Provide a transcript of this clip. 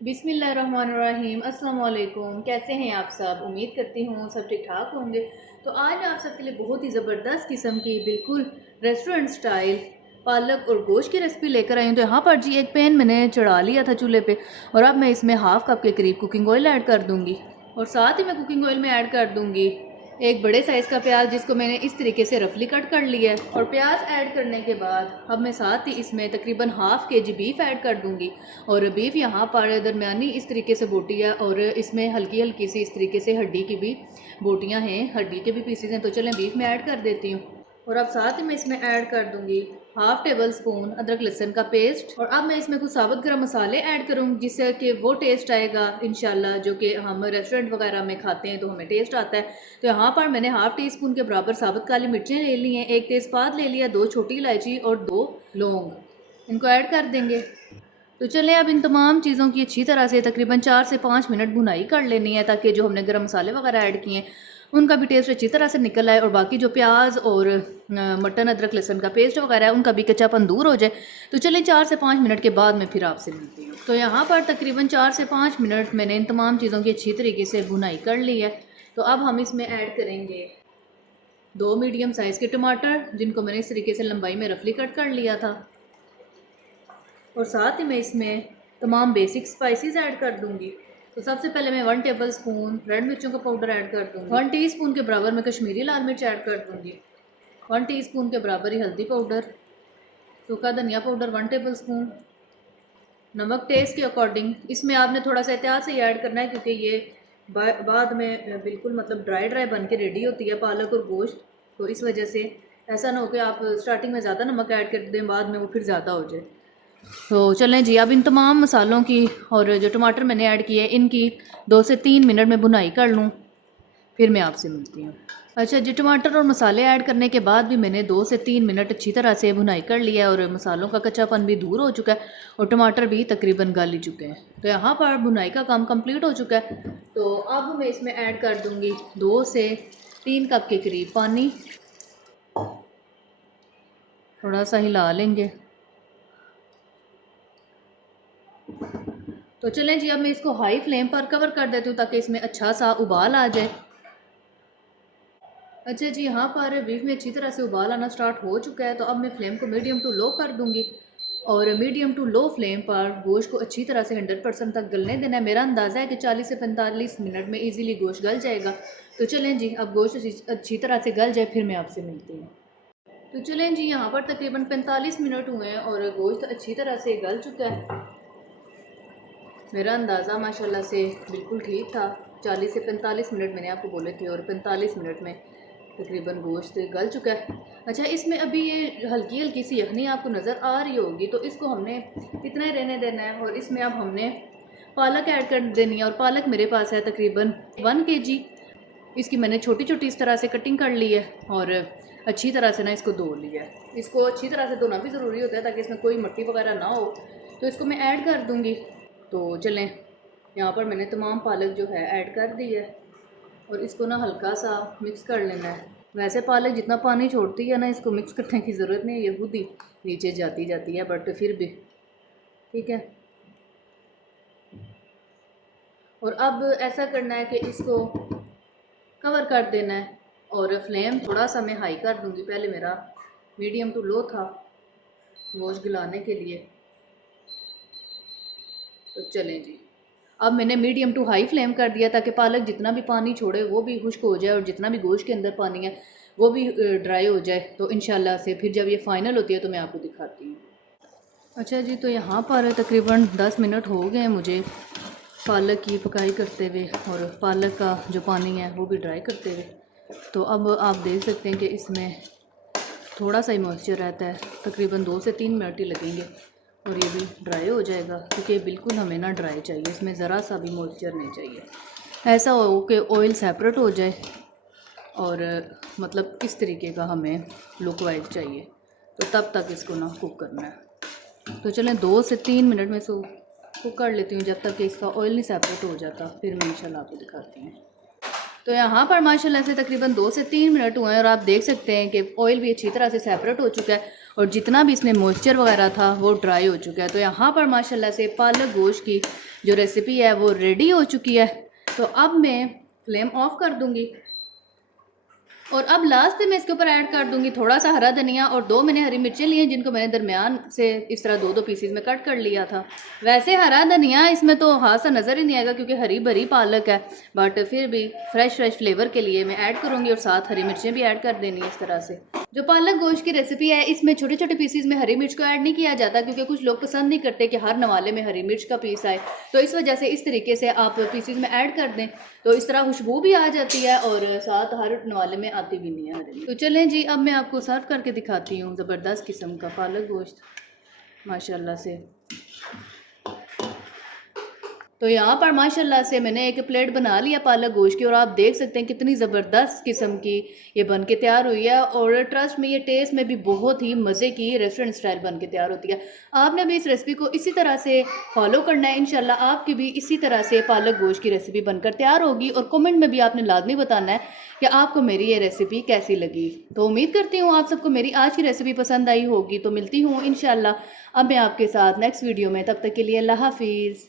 बिस्मिल्लाहिर्रहमानिर्रहीम। अस्सलाम वालेकुम। कैसे हैं आप सब? उम्मीद करती हूँ सब ठीक ठाक होंगे। तो आज मैं आप सबके लिए बहुत ही ज़बरदस्त किस्म की बिल्कुल रेस्टोरेंट स्टाइल पालक और गोश्त की रेसिपी लेकर आई हूँ। तो यहाँ पर जी एक पैन मैंने चढ़ा लिया था चूल्हे पे और अब मैं इसमें हाफ़ कप के करीब कुकिंग ऑयल ऐड कर दूँगी और साथ ही मैं कुकिंग ऑयल में ऐड कर दूँगी एक बड़े साइज़ का प्याज जिसको मैंने इस तरीके से रफली कट कर लिया है। और प्याज ऐड करने के बाद अब मैं साथ ही इसमें तकरीबन हाफ़ केजी बीफ ऐड कर दूंगी। और बीफ यहाँ पर दरमियानी इस तरीके से बोटी है और इसमें हल्की हल्की सी इस तरीके से हड्डी की भी बोटियाँ हैं, हड्डी के भी पीसेज हैं। तो चलें बीफ में ऐड कर देती हूँ। और अब साथ ही मैं इसमें ऐड कर दूंगी हाफ टेबल स्पून अदरक लहसुन का पेस्ट। और अब मैं इसमें कुछ साबुत गरम मसाले ऐड करूँगी जिससे कि वो टेस्ट आएगा इंशाल्लाह जो कि हम रेस्टोरेंट वगैरह में खाते हैं तो हमें टेस्ट आता है। तो यहाँ पर मैंने हाफ टी स्पून के बराबर साबुत काली मिर्चें ले ली हैं, एक तेज़पात ले लिया, 2 छोटी इलायची और 2 लौंग, इनको ऐड कर देंगे। तो चलें अब इन तमाम चीज़ों की अच्छी तरह से तकरीबन 4 से 5 मिनट भुनाई कर लेनी है ताकि जो हमने गरम मसाले वगैरह ऐड किए हैं उनका भी टेस्ट अच्छी तरह से निकल आए और बाकी जो प्याज और मटन अदरक लहसुन का पेस्ट वगैरह है उनका भी कच्चापन दूर हो जाए। तो चलें 4 से 5 मिनट के बाद मैं फिर आपसे मिलती हूँ। तो यहाँ पर तकरीबन 4 से 5 मिनट मैंने इन तमाम चीज़ों की अच्छी तरीके से भुनाई कर ली है। तो अब हम इसमें ऐड करेंगे 2 मीडियम साइज़ के टमाटर जिनको मैंने इस तरीके से लंबाई में रफली कट कर लिया था। और साथ ही मैं इसमें तमाम बेसिक स्पाइसेस ऐड कर दूंगी। तो सबसे पहले मैं 1 टेबल स्पून रेड मिर्चों का पाउडर ऐड कर दूंगी, 1 टीस्पून के बराबर मैं कश्मीरी लाल मिर्च ऐड कर दूंगी, 1 टीस्पून के बराबर ही हल्दी पाउडर, सूखा धनिया पाउडर 1 टेबल स्पून, नमक टेस्ट के अकॉर्डिंग। इसमें आपने थोड़ा सा एहतियात से ही ऐड करना है क्योंकि ये बाद में बिल्कुल मतलब ड्राई ड्राई बन के रेडी होती है पालक और गोश्त। तो इस वजह से ऐसा ना हो कि आप स्टार्टिंग में ज़्यादा नमक ऐड कर दें बाद में वो फिर ज़्यादा हो जाए। तो चलें जी अब इन तमाम मसालों की और जो टमाटर मैंने ऐड किए इनकी 2 से 3 मिनट में भुनाई कर लूँ, फिर मैं आपसे मिलती हूँ। अच्छा जी, टमाटर और मसाले ऐड करने के बाद भी मैंने 2 से 3 मिनट अच्छी तरह से भुनाई कर लिया है और मसालों का कच्चापन भी दूर हो चुका है और टमाटर भी तकरीबन गल ही चुके हैं। तो यहाँ पर भुनाई का काम कंप्लीट हो चुका है। तो अब मैं इसमें ऐड कर दूँगी 2 से 3 कप के करीब पानी, थोड़ा सा हिला लेंगे। तो चलें जी अब मैं इसको हाई फ्लेम पर कवर कर देती हूँ ताकि इसमें अच्छा सा उबाल आ जाए। अच्छा जी, यहाँ पर बीफ में अच्छी तरह से उबाल आना स्टार्ट हो चुका है। तो अब मैं फ्लेम को मीडियम टू लो कर दूँगी और मीडियम टू लो फ्लेम पर गोश्त को अच्छी तरह से 100% तक गलने देना है। मेरा अंदाज़ा है कि 40 से 45 मिनट में इजीली गोश्त गल जाएगा। तो चलें जी अब गोश्त अच्छी तरह से गल जाए फिर मैं आपसे मिलती हूँ। तो चलें जी यहाँ पर तकरीबन 45 मिनट हुए हैं और गोश्त अच्छी तरह से गल चुका है। मेरा अंदाज़ा माशाल्लाह से बिल्कुल ठीक था। 40 से 45 मिनट मैंने आपको बोले थे और 45 मिनट में तकरीबन गोश्त गल चुका है। अच्छा, इसमें अभी ये हल्की हल्की सी यखनी आपको नज़र आ रही होगी तो इसको हमने इतना ही रहने देना है। और इसमें अब हमने पालक ऐड कर देनी है और पालक मेरे पास है तकरीबन 1 kg। इसकी मैंने छोटी छोटी इस तरह से कटिंग कर ली है और अच्छी तरह से ना इसको धो लिया है। इसको अच्छी तरह से धोना भी ज़रूरी होता है ताकि इसमें कोई मट्टी वगैरह ना हो। तो इसको मैं ऐड कर दूँगी। तो चलें यहाँ पर मैंने तमाम पालक जो है ऐड कर दी है और इसको ना हल्का सा मिक्स कर लेना है। वैसे पालक जितना पानी छोड़ती है ना इसको मिक्स करने की ज़रूरत नहीं है, ये खुद ही नीचे जाती है, बट फिर भी ठीक है। और अब ऐसा करना है कि इसको कवर कर देना है और फ्लेम थोड़ा सा मैं हाई कर दूँगी। पहले मेरा मीडियम टू लो था गोश्त गलाने के लिए। तो चलें जी अब मैंने मीडियम टू हाई फ्लेम कर दिया ताकि पालक जितना भी पानी छोड़े वो भी खुश्क हो जाए और जितना भी गोश्त के अंदर पानी है वो भी ड्राई हो जाए। तो इंशाल्लाह से फिर जब ये फ़ाइनल होती है तो मैं आपको दिखाती हूँ। अच्छा जी, तो यहाँ पर तकरीबन 10 मिनट हो गए हैं मुझे पालक की पकाई करते हुए और पालक का जो पानी है वो भी ड्राई करते हुए। तो अब आप देख सकते हैं कि इसमें थोड़ा सा ही मॉइस्चर रहता है, तकरीबन 2 से 3 मिनट ही लगेंगे और ये भी ड्राई हो जाएगा क्योंकि बिल्कुल हमें ना ड्राई चाहिए, इसमें ज़रा सा भी मॉइस्चर नहीं चाहिए। ऐसा हो कि ऑयल सेपरेट हो जाए और मतलब इस तरीके का हमें लुक वाइज चाहिए। तो तब तक इसको ना कुक करना है। तो चलें 2 से 3 मिनट में इसको कुक कर लेती हूँ जब तक कि इसका ऑयल नहीं सेपरेट हो जाता, फिर मैं इंशाल्लाह आपको दिखाती हूँ। तो यहाँ पर माशाल्लाह से तकरीबन 2 से 3 मिनट हुए हैं और आप देख सकते हैं कि ऑयल भी अच्छी तरह से सेपरेट हो चुका है और जितना भी इसमें मॉइस्चर वगैरह था वो ड्राई हो चुका है। तो यहाँ पर माशाल्लाह से पालक गोश्त की जो रेसिपी है वो रेडी हो चुकी है। तो अब मैं फ्लेम ऑफ कर दूँगी और अब लास्ट में मैं इसके ऊपर ऐड कर दूंगी थोड़ा सा हरा धनिया और 2 मैंने हरी मिर्चें ली हैं जिनको मैंने दरमियान से इस तरह 2-2 पीसेस में कट कर लिया था। वैसे हरा धनिया इसमें तो हाथ सा नज़र ही नहीं आएगा क्योंकि हरी भरी पालक है, बट फिर भी फ्रेश फ्लेवर के लिए मैं ऐड करूँगी और साथ हरी मिर्चें भी ऐड कर देनी है। इस तरह से जो पालक गोश्त की रेसिपी है इसमें छोटे छोटे पीसीज में हरी मिर्च को ऐड नहीं किया जाता क्योंकि कुछ लोग पसंद नहीं करते कि हर नवाले में हरी मिर्च का पीस आए, तो इस वजह से इस तरीके से आप पीसीज में ऐड कर दें तो इस तरह खुशबू भी आ जाती है और साथ हर नवाले में आती भी नहीं है। तो चलें जी, अब मैं आपको सर्व करके दिखाती हूँ ज़बरदस्त किस्म का पालक गोश्त माशाल्लाह से। तो यहाँ पर माशाल्लाह से मैंने एक प्लेट बना लिया पालक गोश्त की और आप देख सकते हैं कितनी ज़बरदस्त किस्म की ये बन के तैयार हुई है और ट्रस्ट में ये टेस्ट में भी बहुत ही मज़े की रेस्टोरेंट स्टाइल बन के तैयार होती है। आपने भी इस रेसिपी को इसी तरह से फॉलो करना है, इंशाल्लाह आपकी भी इसी तरह से पालक गोश्त की रेसिपी बनकर तैयार होगी और कमेंट में भी आपने लाजमी बताना है कि आपको मेरी ये रेसिपी कैसी लगी। तो उम्मीद करती हूँ आप सबको मेरी आज की रेसिपी पसंद आई होगी। तो मिलती हूँ इंशाल्लाह अब मैं आपके साथ नेक्स्ट वीडियो में, तब तक के लिए अल्लाह हाफिज़।